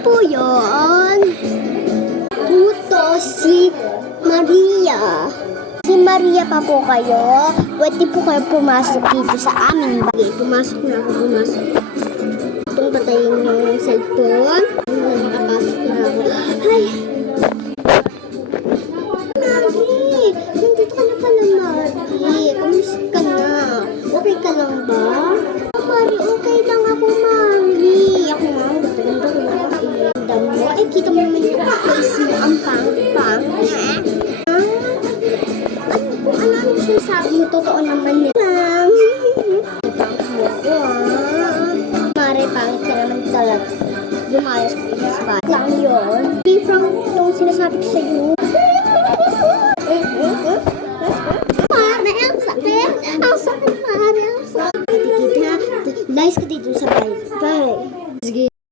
po yun? Puto si Maria. Si Maria pa po kayo. Pwede po kayo pumasok dito sa aming bagay. Pumasok na ako, pumasok. Itong patayin yung cellphone. Nakapasok na ako. Ay! Mari! Nandito ka na pala, Mari. Kamusta ka na? Okay ka lang ba? Mari, okay lang ako, Mari. Ako nga, ganda-ganda ko na kasi. Ganda mo. Ay, kita mo naman yung face mo. Ang pang-pang. Ano sinasabi mo? Totoo naman nila. Pang mo ko, Mari, pangit ka naman talaga. Lumayas ko sa spot. Lang yun. Be from yung sinasabi ko sa'yo.